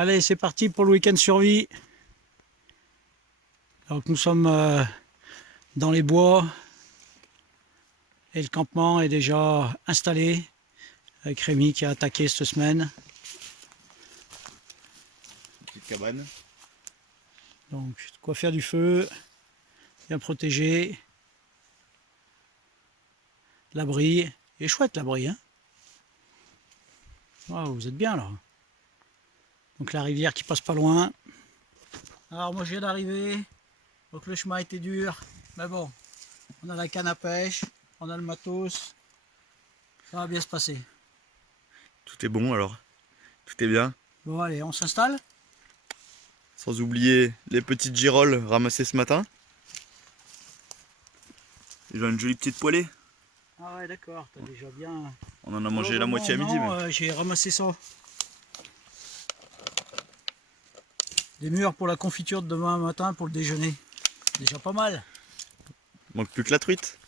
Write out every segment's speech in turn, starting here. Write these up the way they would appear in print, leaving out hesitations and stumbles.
Allez, c'est parti pour le week-end survie. Donc nous sommes dans les bois et le campement est déjà installé avec Rémi qui a attaqué cette semaine. Petite cabane. Donc de quoi faire du feu, bien protégé. L'abri, il est chouette l'abri, hein. Wow, vous êtes bien là. Donc la rivière qui passe pas loin. Alors moi je viens d'arriver, donc le chemin était dur, mais bon, on a la canne à pêche, on a le matos, ça va bien se passer. Tout est bon alors. Tout est bien. Bon allez, on s'installe. Sans oublier les petites girolles ramassées ce matin. Déjà une jolie petite poêlée. Ah ouais d'accord, t'as déjà bien... On en a mangé la moitié à midi. Mais... j'ai ramassé ça. Des mûres pour la confiture de demain matin pour le déjeuner. Déjà pas mal. Manque plus que la truite.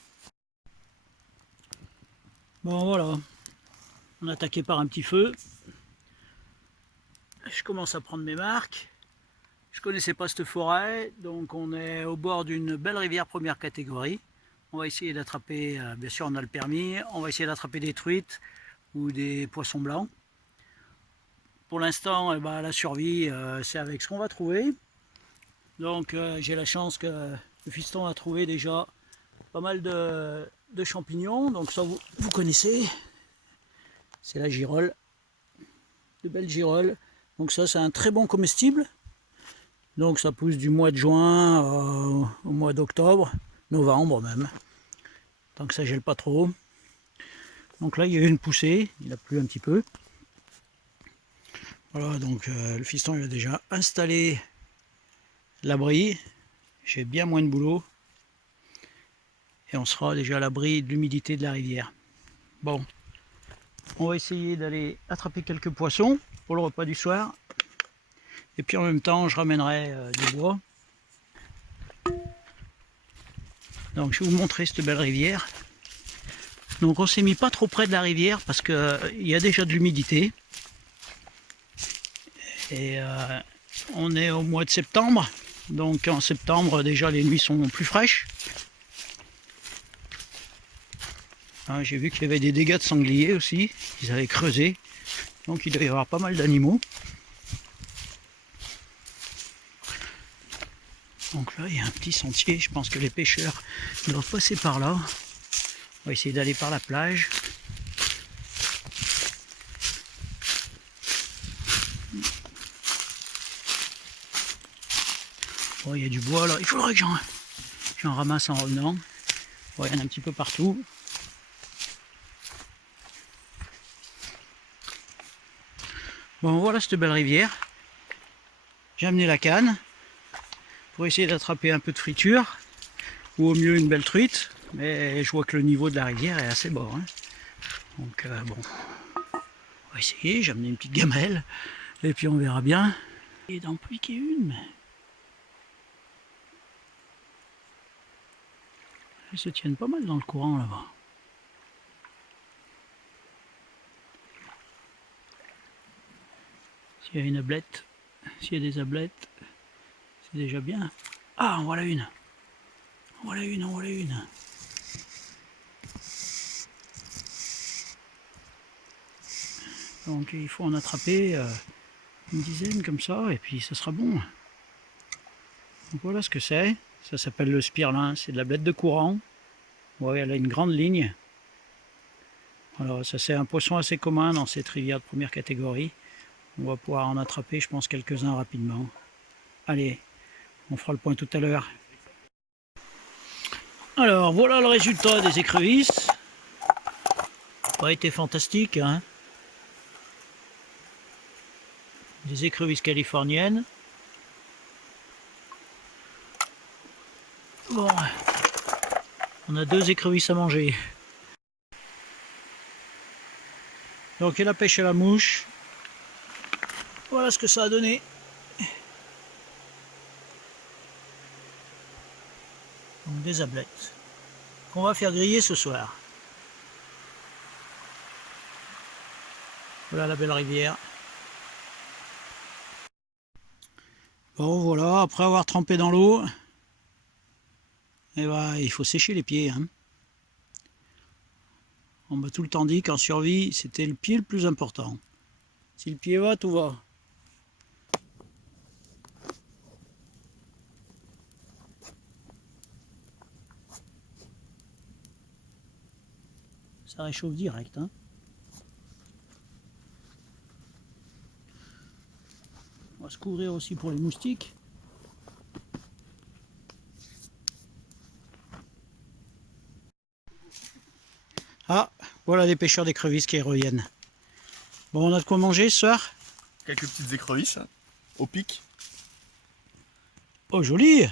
Bon voilà, on a attaqué par un petit feu. Je commence à prendre mes marques. Je connaissais pas cette forêt, donc on est au bord d'une belle rivière première catégorie. On va essayer d'attraper, bien sûr on a le permis, on va essayer d'attraper des truites ou des poissons blancs. Pour l'instant, la survie, c'est avec ce qu'on va trouver. Donc j'ai la chance que le fiston a trouvé déjà pas mal de champignons. Donc ça vous connaissez, c'est la girole, de belles girolles. Donc ça c'est un très bon comestible. Donc ça pousse du mois de juin au mois d'octobre, novembre même. Tant que ça gèle pas trop. Donc là il y a eu une poussée, il a plu un petit peu. Voilà, donc le fiston il a déjà installé l'abri. J'ai bien moins de boulot. Et on sera déjà à l'abri de l'humidité de la rivière. Bon, on va essayer d'aller attraper quelques poissons pour le repas du soir. Et puis en même temps, je ramènerai du bois. Donc je vais vous montrer cette belle rivière. Donc on s'est mis pas trop près de la rivière parce qu'il y a déjà de l'humidité. Et on est au mois de septembre. Donc en septembre déjà les nuits sont plus fraîches. Hein, j'ai vu qu'il y avait des dégâts de sangliers aussi. Ils avaient creusé. Donc il doit y avoir pas mal d'animaux. Donc là il y a un petit sentier. Je pense que les pêcheurs doivent passer par là. On va essayer d'aller par la plage. Bon, il y a du bois là. Il faudrait que j'en ramasse en revenant. Bon, il y en a un petit peu partout. Bon, voilà cette belle rivière. J'ai amené la canne pour essayer d'attraper un peu de friture. Ou au mieux une belle truite. Mais je vois que le niveau de la rivière est assez bas. Hein. Donc bon, on va essayer. J'ai amené une petite gamelle. Et puis on verra bien. Et d'en piquer une. Mais... elles se tiennent pas mal dans le courant là-bas. S'il y a une ablette, s'il y a des ablettes, c'est déjà bien. Ah, en voilà une. En voilà une, en voilà une. Donc il faut en attraper une dizaine comme ça et puis ça sera bon. Donc voilà ce que c'est. Ça s'appelle le spirlin, c'est de la blette de courant. Ouais, elle a une grande ligne. Alors ça c'est un poisson assez commun dans cette rivière de première catégorie. On va pouvoir en attraper je pense quelques-uns rapidement. Allez, on fera le point tout à l'heure. Alors voilà le résultat des écrevisses. Pas été fantastique, hein. Des écrevisses californiennes. Bon, on a 2 écrevisses à manger. Donc et la pêche à la mouche. Voilà ce que ça a donné. Donc des ablettes qu'on va faire griller ce soir. Voilà la belle rivière. Bon voilà, après avoir trempé dans l'eau, eh ben, il faut sécher les pieds. Hein. On m'a tout le temps dit qu'en survie, c'était le pied le plus important. Si le pied va, tout va. Ça réchauffe direct. Hein. On va se couvrir aussi pour les moustiques. Ah, voilà les pêcheurs d'écrevisses qui reviennent. Bon, on a de quoi manger ce soir? Quelques petites écrevisses hein, au pic. Oh, joli! Il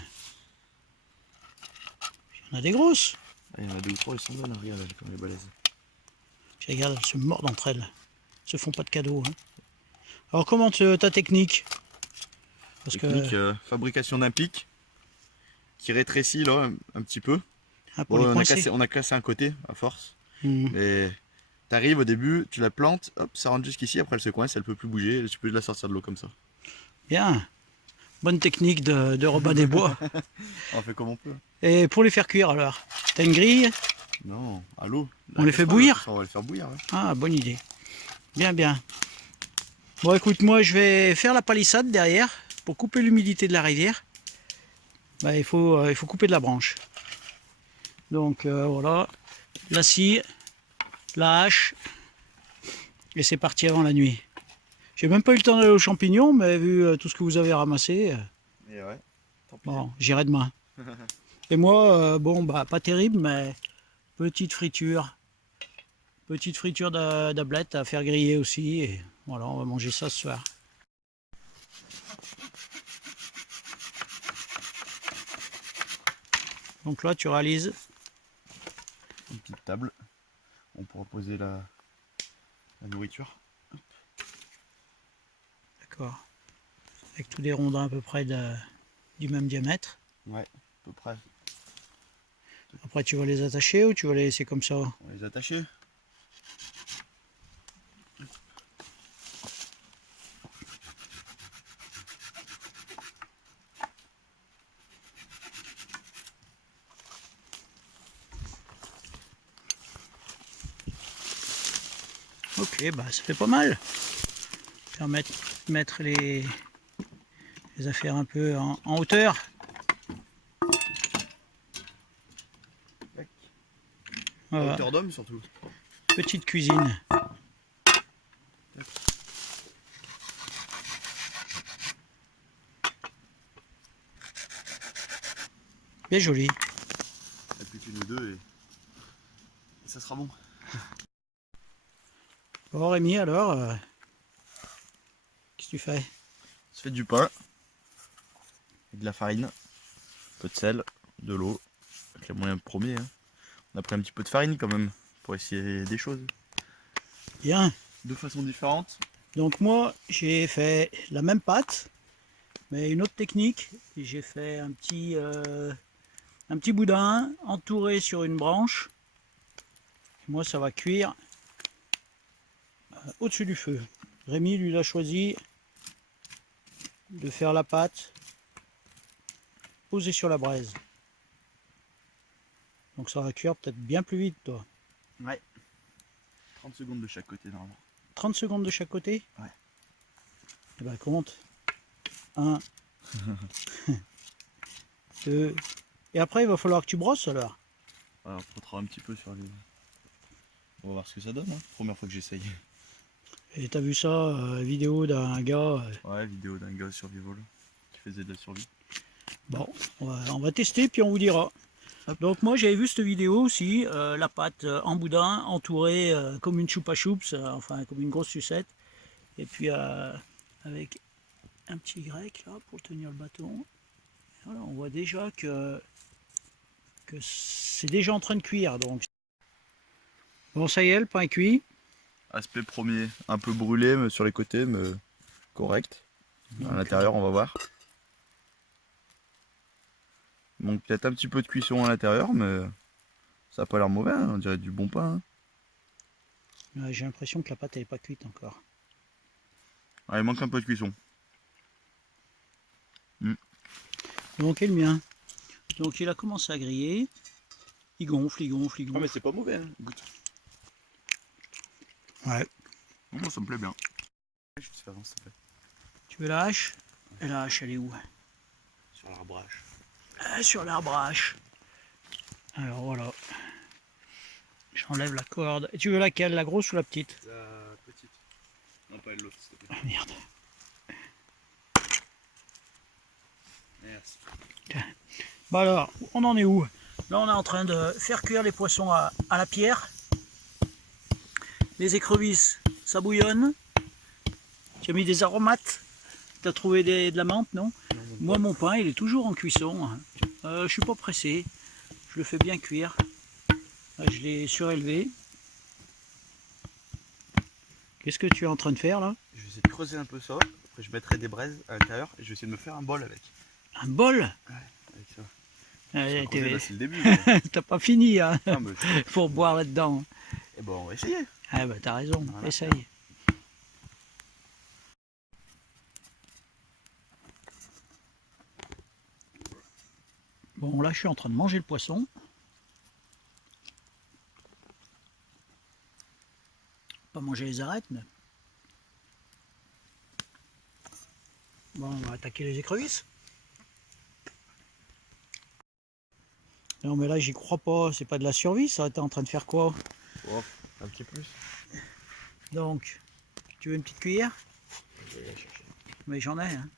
y en a des grosses. Ah, il y en a 2 ou 3, elles sont bonnes, regarde comme les balèzes. Puis regarde, elles se mordent entre elles. Elles se font pas de cadeaux. Hein. Alors, comment ta technique? Parce Technique, que fabrication d'un pic qui rétrécit là un petit peu. pour Bon, les coincer. on a cassé un côté à force. Hmm. Mais t'arrives au début, tu la plantes, hop, ça rentre jusqu'ici, après elle se coince, elle peut plus bouger, et tu peux la sortir de l'eau comme ça. Bien. Bonne technique de Robin des Bois. On fait comme on peut. Et pour les faire cuire alors? T'as une grille? Non, à l'eau. On les fait bouillir? On va les faire bouillir, ouais. Ah, bonne idée. Bien, bien. Bon, écoute, moi, je vais faire la palissade derrière pour couper l'humidité de la rivière. Bah, il faut couper de la branche. Donc, voilà. La scie, la hache. Et c'est parti avant la nuit. J'ai même pas eu le temps d'aller aux champignons, mais vu tout ce que vous avez ramassé, Et ouais, tant pis. bon, j'irai demain. Et moi, bon, bah, pas terrible, mais petite friture. Petite friture d'ablette à faire griller aussi. Et voilà, on va manger ça ce soir. Donc là, tu réalises. Une petite table, on pourra poser la nourriture. D'accord. Avec tous des rondins à peu près du même diamètre. Ouais, à peu près. Après, tu vas les attacher ou tu vas les laisser comme ça? On va les attacher. Ok, bah ça fait pas mal. Permettre de mettre les affaires un peu en hauteur. À Voilà. hauteur d'homme surtout. Petite cuisine. Bien joli. Il n'y a plus que nous deux et ça sera bon. Bon Rémi, alors, qu'est-ce que tu fais? On se fait du pain, avec de la farine, un peu de sel, de l'eau, avec les moyens premiers. Hein. On a pris un petit peu de farine quand même, pour essayer des choses. Bien. De façon différente. Donc moi, j'ai fait la même pâte, mais une autre technique. J'ai fait un petit boudin entouré sur une branche. Moi, ça va cuire au-dessus du feu. Rémi, lui, il a choisi de faire la pâte posée sur la braise. Donc ça va cuire peut-être bien plus vite, toi. Ouais. 30 secondes de chaque côté normalement. 30 secondes de chaque côté? Ouais. Et ben compte. 1, 2. Et après, il va falloir que tu brosses alors. Ouais, on frottera un petit peu sur les... On va voir ce que ça donne. Hein. Première fois que j'essaye. Et t'as vu ça, vidéo d'un gars. Ouais, vidéo d'un gars survival qui faisait de la survie. Bon, on va tester puis on vous dira. Donc moi j'avais vu cette vidéo aussi, la pâte en boudin entourée comme une choupa choups, enfin comme une grosse sucette. Et puis avec un petit grec là pour tenir le bâton. Voilà, on voit déjà que c'est déjà en train de cuire. Donc bon, ça y est, le pain est cuit. Aspect premier, un peu brûlé mais sur les côtés, mais correct. À l'intérieur, on va voir. Il manque peut-être un petit peu de cuisson à l'intérieur, mais ça n'a pas l'air mauvais, hein. On dirait du bon pain. Hein. Ouais, j'ai l'impression que la pâte n'est pas cuite encore. Ah, il manque un peu de cuisson. Donc et le mien. Donc il a commencé à griller. Il gonfle, il gonfle, il Ah gonfle. mais c'est pas mauvais, hein. Goûte. Ouais. Moi ça me plaît bien. Je vais te faire un, s'il te plaît. Tu veux la hache? Et la hache, elle est où? Sur l'arbrage. Sur l'arbre à hache. Alors voilà. J'enlève la corde. Et tu veux laquelle? La grosse ou la petite? La petite. Non, pas l'autre, s'il te plaît. Ah merde. Merci. Bon alors, on en est où? Là on est en train de faire cuire les poissons à la pierre. Les écrevisses, ça bouillonne. Tu as mis des aromates. Tu as trouvé de la menthe, non? Moi mon pain il est toujours en cuisson. Je suis pas pressé. Je le fais bien cuire. Là, je l'ai surélevé. Qu'est-ce que tu es en train de faire là? Je vais essayer de creuser un peu ça. Après je mettrai des braises à l'intérieur et je vais essayer de me faire un bol avec. Un bol? Ouais, avec ça. Ouais, Creuser, là, c'est le début. Mais... T'as pas fini hein, non, mais... pour boire là-dedans. Et bon, on va essayer. Ah bah t'as raison, Voilà. essaye. Bon là je suis en train de manger le poisson. Pas manger les arêtes mais... Bon on va attaquer les écrevisses. Non mais là j'y crois pas, c'est pas de la survie ça, t'es en train de faire quoi? Oh, un petit plus. Donc, tu veux une petite cuillère? Je vais aller chercher. Mais j'en ai hein.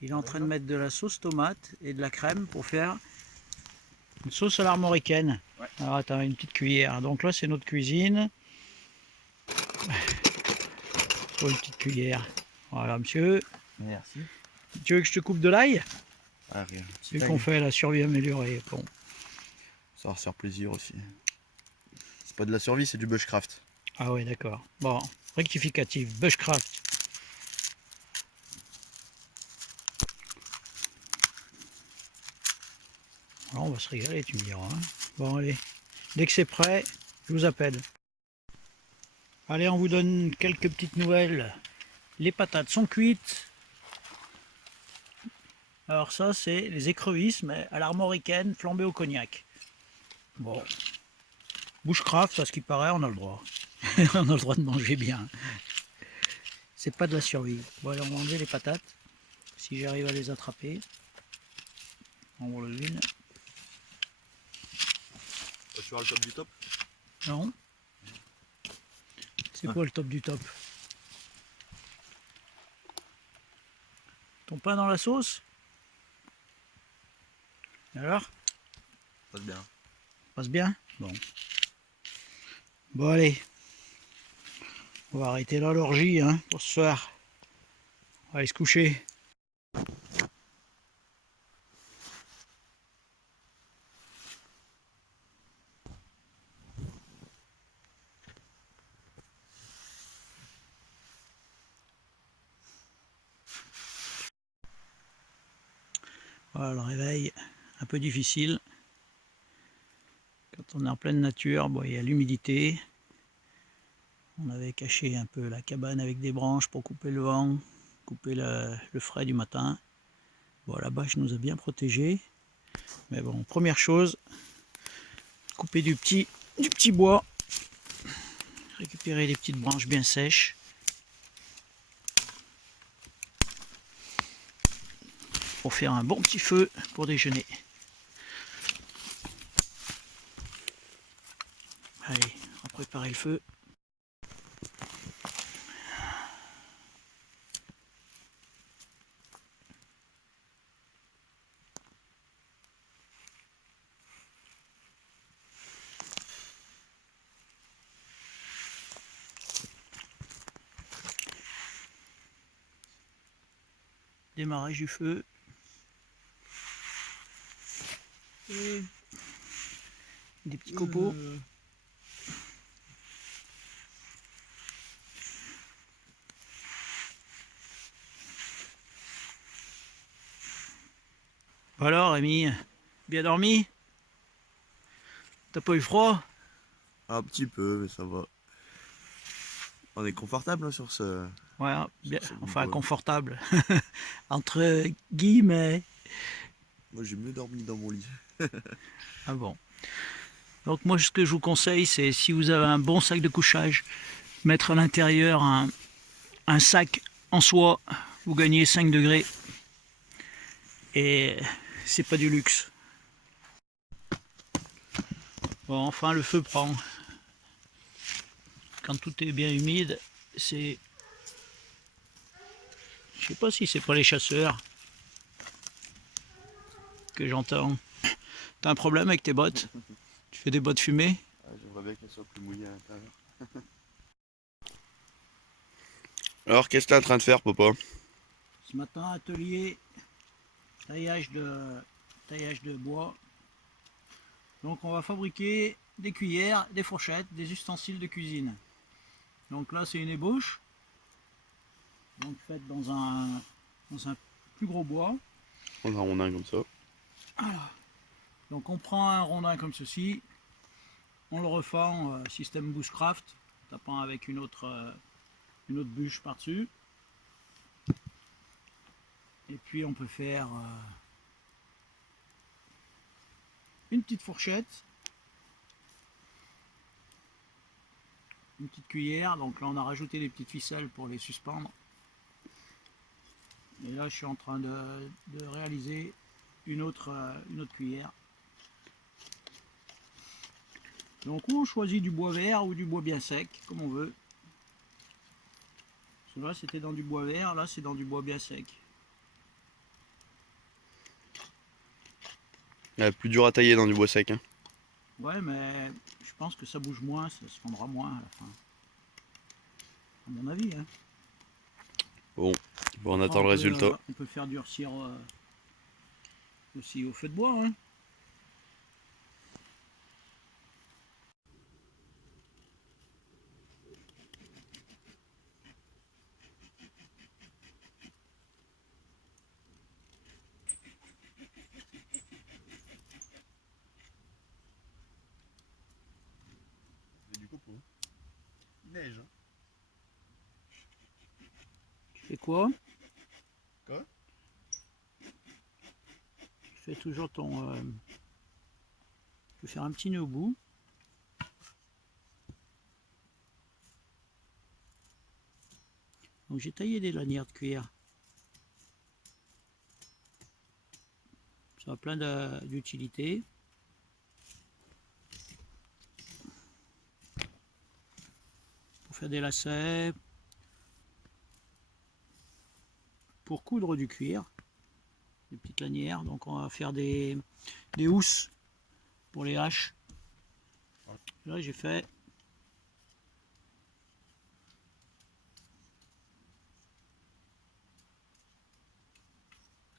Il est en train de mettre de la sauce tomate et de la crème pour faire une sauce à l'armoricaine. Ouais. Alors attends, une petite cuillère. Donc là c'est notre cuisine. Faut une petite cuillère. Voilà monsieur. Merci. Tu veux que je te coupe de l'ail? Ah, rien. C'est qu'on fait la survie améliorée. Bon. Ça va se faire plaisir aussi. C'est pas de la survie, c'est du bushcraft. Ah ouais d'accord. Bon, rectificatif, bushcraft. Alors, on va se régaler, tu me diras. Hein. Bon allez, dès que c'est prêt, je vous appelle. Allez, on vous donne quelques petites nouvelles. Les patates sont cuites. Alors ça, c'est les écrevisses, mais à l'armoricaine, flambées au cognac. Bon, bushcraft, à ce qui paraît, on a le droit. On a le droit de manger bien. C'est pas de la survie. Bon, allez, on va enlever les patates. Si j'arrive à les attraper. En voilà une. Tu vois le top du top? Non. C'est quoi le top du top? Ton pain dans la sauce? Alors? Passe bien. Passe bien? Bon. Bon allez. On va arrêter là l'orgie hein, pour ce soir. On va aller se coucher. Voilà le réveil, un peu difficile. Quand on est en pleine nature, bon, il y a l'humidité. On avait caché un peu la cabane avec des branches pour couper le vent, couper le frais du matin. Bon, la bâche nous a bien protégés. Mais bon, première chose, couper du petit bois, récupérer les petites branches bien sèches. Pour faire un bon petit feu pour déjeuner. Allez, on va préparer le feu. Démarrage du feu. Et des petits copeaux. Alors, Rémi, bien dormi? T'as pas eu froid? Un petit peu, mais ça va. On est confortable hein, sur ce... Ouais, bien, ce enfin bois. confortable. Entre guillemets. Moi j'ai mieux dormi dans mon lit. Ah bon. Donc moi ce que je vous conseille, c'est si vous avez un bon sac de couchage, mettre à l'intérieur un sac en soie, vous gagnez 5 degrés. Et c'est pas du luxe. Bon, enfin le feu prend. Quand tout est bien humide, c'est... Je sais pas si c'est pas les chasseurs que j'entends. T'as un problème avec tes bottes? Tu fais des bottes fumées? J'aimerais bien qu'elles soient plus mouillées à l'intérieur. Alors qu'est-ce que t'es en train de faire, papa? Ce matin, atelier taillage de bois. Donc on va fabriquer des cuillères, des fourchettes, des ustensiles de cuisine. Donc là c'est une ébauche, donc faite dans un plus gros bois. On a un rondin comme ça. Voilà. Donc on prend un rondin comme ceci, on le refend système bushcraft, tapant avec une autre bûche par-dessus. Et puis on peut faire une petite fourchette, une petite cuillère. Donc là on a rajouté des petites ficelles pour les suspendre. Et là je suis en train de réaliser une autre cuillère. Donc on choisit du bois vert ou du bois bien sec, comme on veut. Là c'était dans du bois vert, là c'est dans du bois bien sec. Plus dur à tailler dans du bois sec. Hein. Ouais, mais je pense que ça bouge moins, ça se fondra moins à la fin. À mon avis. Hein. Bon, on attend le résultat. On peut faire durcir aussi au feu de bois. Hein. Du coup, neige. Hein. Tu fais quoi? Quoi? Tu fais toujours ton... Tu peux faire un petit nœud au bout. Donc j'ai taillé des lanières de cuillère. Ça a plein d'utilités. Pour faire des lacets, pour coudre du cuir, des petites lanières. Donc on va faire des housses pour les haches. Là j'ai fait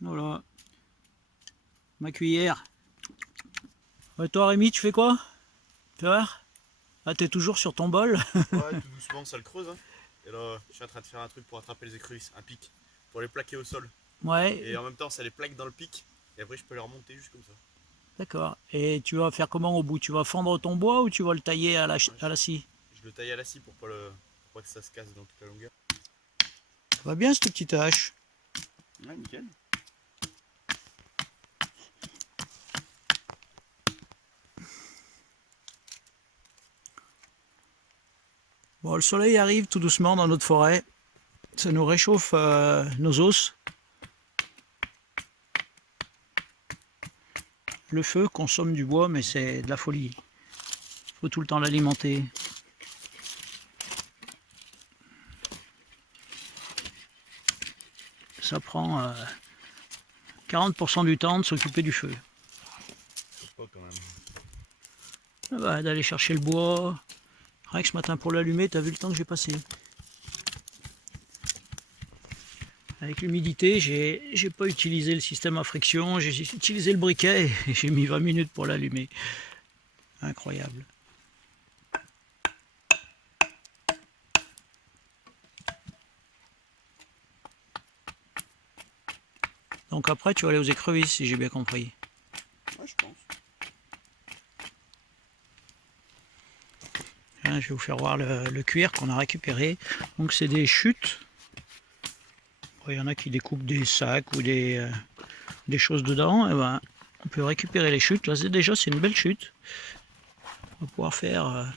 voilà ma cuillère. Et toi Rémi, tu fais quoi? Tu vois? Ah, t'es toujours sur ton bol. Ouais, tout doucement, ça le creuse. Hein. Et là, je suis en train de faire un truc pour attraper les écrevisses, un pic, pour les plaquer au sol. Ouais. Et en même temps, ça les plaque dans le pic. Et après, je peux les remonter juste comme ça. D'accord. Et tu vas faire comment au bout? Tu vas fendre ton bois ou tu vas le tailler à la scie? Je le taille à la scie pour pas que ça se casse dans toute la longueur. Ça va bien cette petite hache. Ouais, nickel. Bon, le soleil arrive tout doucement dans notre forêt. Ça nous réchauffe nos os. Le feu consomme du bois, mais c'est de la folie. Il faut tout le temps l'alimenter. Ça prend 40% du temps de s'occuper du feu. Pas quand même. Ah bah, d'aller chercher le bois. Rien que ce matin pour l'allumer, t'as vu le temps que j'ai passé. Avec l'humidité, j'ai pas utilisé le système à friction, j'ai utilisé le briquet et j'ai mis 20 minutes pour l'allumer. Incroyable. Donc après, tu vas aller aux écrevisses, si j'ai bien compris. Ouais, je pense. Hein, je vais vous faire voir le cuir qu'on a récupéré. Donc c'est des chutes. Il y en a qui découpent des sacs ou des choses dedans. Et ben, On peut récupérer les chutes. Là, déjà, c'est une belle chute. On va pouvoir faire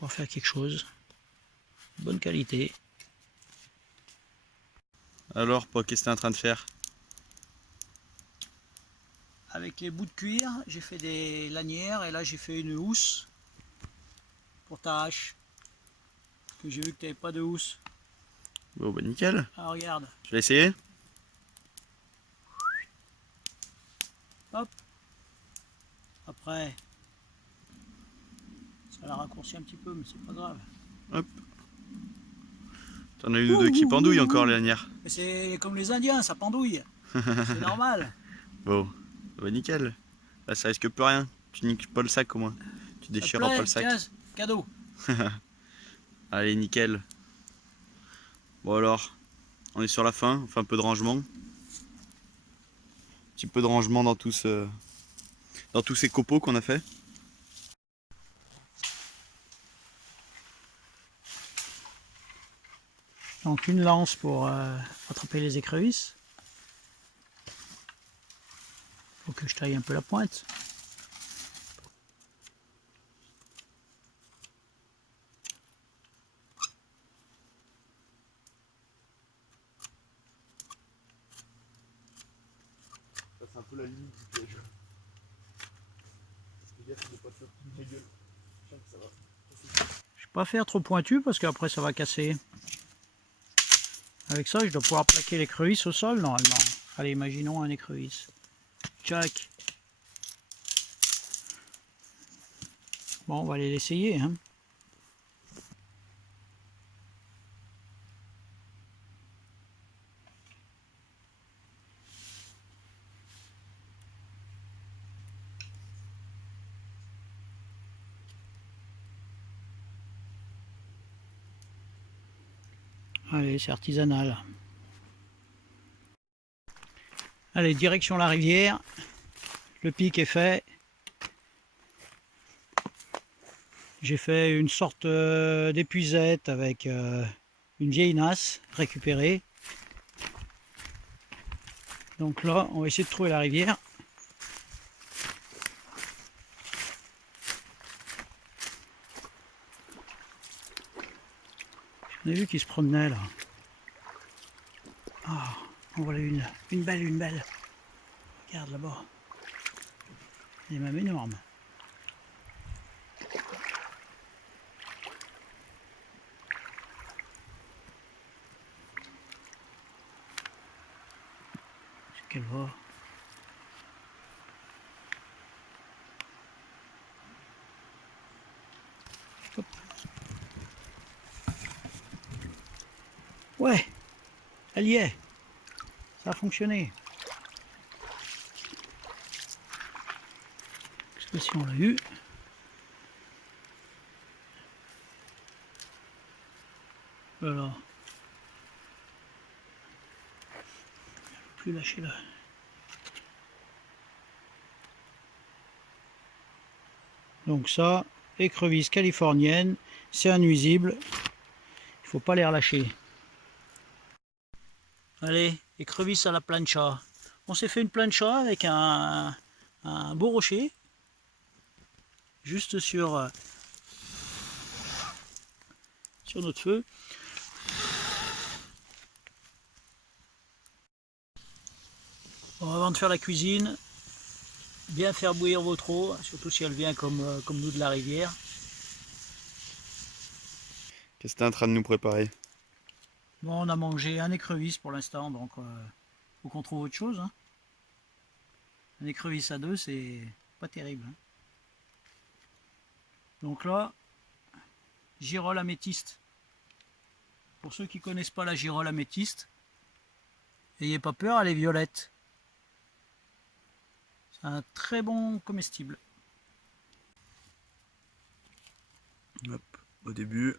quelque chose. Bonne qualité. Alors, qu'est-ce que tu es en train de faire? Avec les bouts de cuir, j'ai fait des lanières et là j'ai fait une housse pour ta hache. Parce que j'ai vu que tu n'avais pas de housse. Bon, bah nickel. Ah, regarde. Je vais essayer. Hop. Après, ça l'a raccourci un petit peu, mais c'est pas grave. Hop. T'en as une ou deux qui pendouillent encore, les lanières. C'est comme les Indiens, ça pendouille. C'est normal. Bon, bah nickel. Là, ça risque plus rien. Tu niques pas le sac au moins. Tu déchireras pas le sac. Tiens, cadeau. Allez, nickel. Bon alors, on est sur la fin, on fait un peu de rangement. Un petit peu de rangement dans tous ces copeaux qu'on a fait. Donc une lance pour attraper les écrevisses. Faut que je taille un peu la pointe. Ça c'est un peu la limite du piège. Fais gaffe de pas te faire toute ma gueule. Je sens que ça va. Je vais pas faire trop pointu parce qu'après ça va casser. Avec ça, je dois pouvoir plaquer l'écrevisse au sol normalement. Allez, imaginons un écrevisse. Tchac. Bon, on va aller l'essayer, hein. Allez, c'est artisanal. Allez, direction la rivière. Le pic est fait. J'ai fait une sorte d'épuisette avec une vieille nasse récupérée. Donc là, on va essayer de trouver la rivière. J'en ai vu qui se promenait là. Ah, on voit une belle, une belle. Regarde là-bas. Elle est même énorme. C'est qu'elle va. Hop. Ouais, elle y est. Ça a fonctionné. Si on l'a eu. Voilà. Plus lâcher là. Donc ça, écrevisse californienne, c'est innuisible. Il faut pas les relâcher. Allez, écrevisse à la plancha. On s'est fait une plancha avec un beau rocher. Juste sur notre feu. Bon, avant de faire la cuisine, bien faire bouillir votre eau, surtout si elle vient comme nous de la rivière. Qu'est-ce que tu es en train de nous préparer? Bon, on a mangé un écrevisse pour l'instant, donc faut qu'on trouve autre chose. Hein. Un écrevisse à deux, c'est pas terrible. Hein. Donc là, girole améthyste. Pour ceux qui ne connaissent pas la girole améthyste, n'ayez pas peur, elle est violette. C'est un très bon comestible. Hop, au début,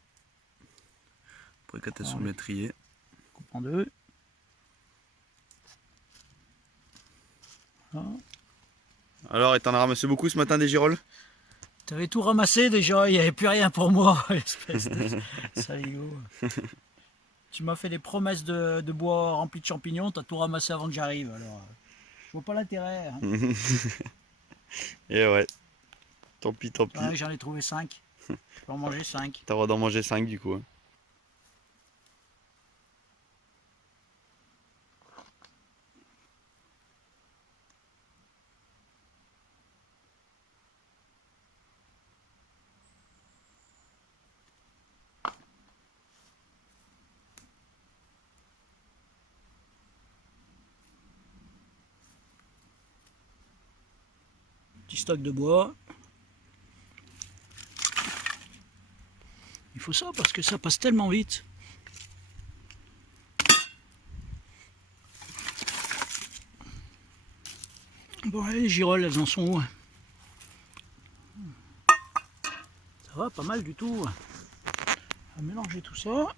après quand elles sont bien triées. Coupe en deux. Voilà. Alors, t'en as ramassé beaucoup ce matin des girolles? Tu avais tout ramassé déjà, il n'y avait plus rien pour moi, espèce de saligo. Tu m'as fait des promesses de bois rempli de champignons, tu as tout ramassé avant que j'arrive. Alors, vois pas l'intérêt. Hein. Et ouais. Tant pis, tant pis. Ouais, j'en ai trouvé 5. Je peux en manger 5. T'as le droit d'en manger 5 du coup. Hein. Petit stock de bois. Il faut ça parce que ça passe tellement vite. Bon, les girolles, elles en sont où? Ça va, pas mal du tout. On va mélanger tout ça.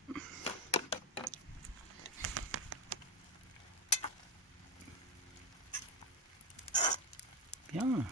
Bien.